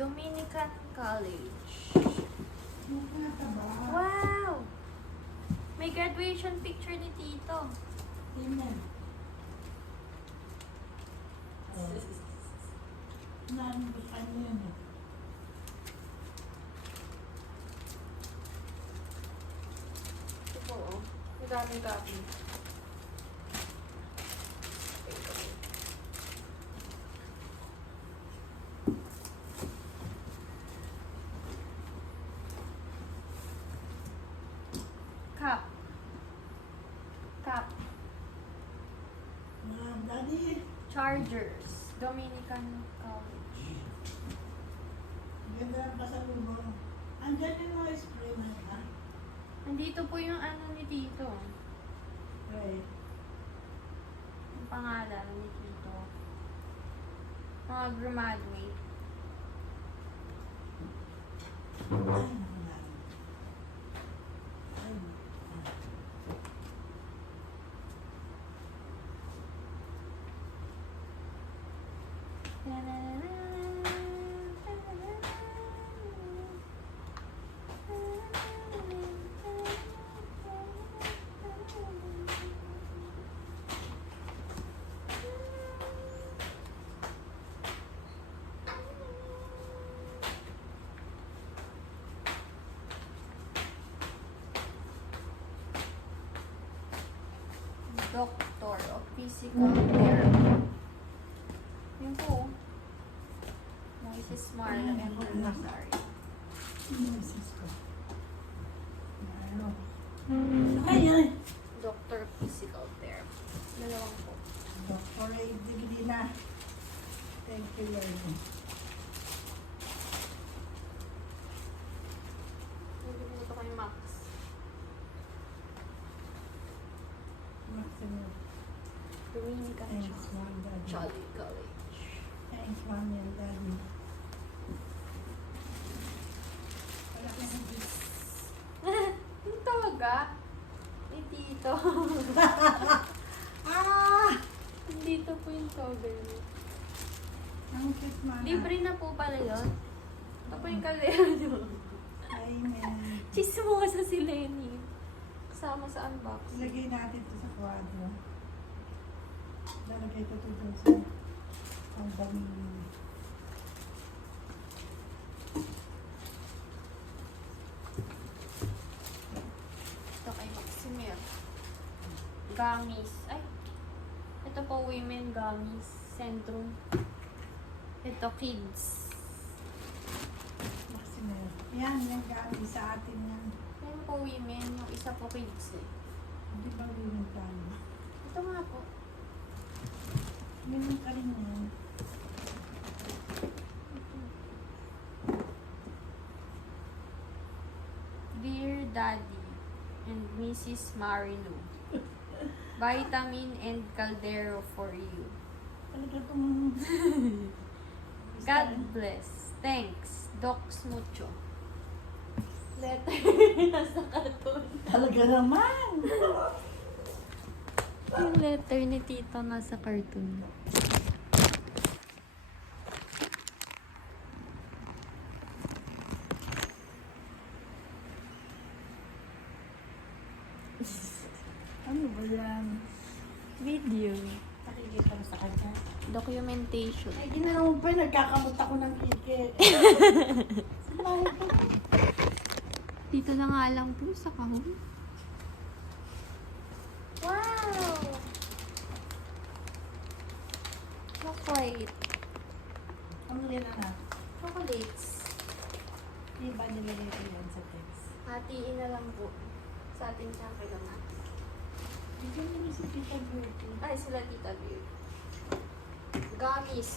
Dominican College. Wow! May graduation picture ni Tito. Tingnan. Nanubukan mo yun eh. Ito po, oh. Ang daming copy. Cup. Cup. Daddy, Chargers. Dominican College. ganda ng pasalubong. Andyan yung mga spray na yun, ha? Nandito po yung ano ni Tito. Right. Yung pangalan ni Tito. Mga graduate. Ay, naku natin. Ay, Doctor of Physical Therapy. Yun po. Mrs. Marla and Lazari. Moses ko. Ano? Ay, ay! Doctor of Physical Therapy. Dalawang po. Doctorate degree na. Thank you, Lord. Nagbibuto ko yung Max. Maximum. Dominican Thanks, Mom, Daddy. Jolly College. Thanks, Mommy and Daddy. Wala ka ng gifts. Yung tawaga? Ni Tito. Ah! Dito po yung toggle niya. Ang cute, Mama. Libre na po pala yun. Ito po yung kaldero nyo. Amen. Chismosa si Lenny. Kasama sa unboxing. Ilagay natin ito sa kwadro. Lalagay ko ito dun sa pangbamin. Ito kay Maximir. Gummies. Ay. Ito po women gummies. Centrum. Ito kids. Maximum. Yan, yung gamit sa atin yan. Yan po women. Yung isa po kids eh. Di ba rin tayo? Ito nga po. Ganun ka rin yan. Dear Daddy and Mrs. Marilu. Vitamin and Caldero for you. Talaga itong... God bless. Thanks. Docs mucho. Letter nasa cartoon. Talaga naman! Yung letter ni Tito nasa cartoon. Ano ba yan? Video. Nakikita mo sa kanya? Documentation. Ay, ginanong mo pa, nagkakamot ako ng kike. Dito na nga lang po sa kahon. Wow! Chocolate. Ano yan, anak? Chocolates. Di ba nilagay ko yan sa text? Hatiin na lang po sa ating chapel naman. Hindi mo si Tita Beauty. Ay, sila Tita Beauty. Gummies.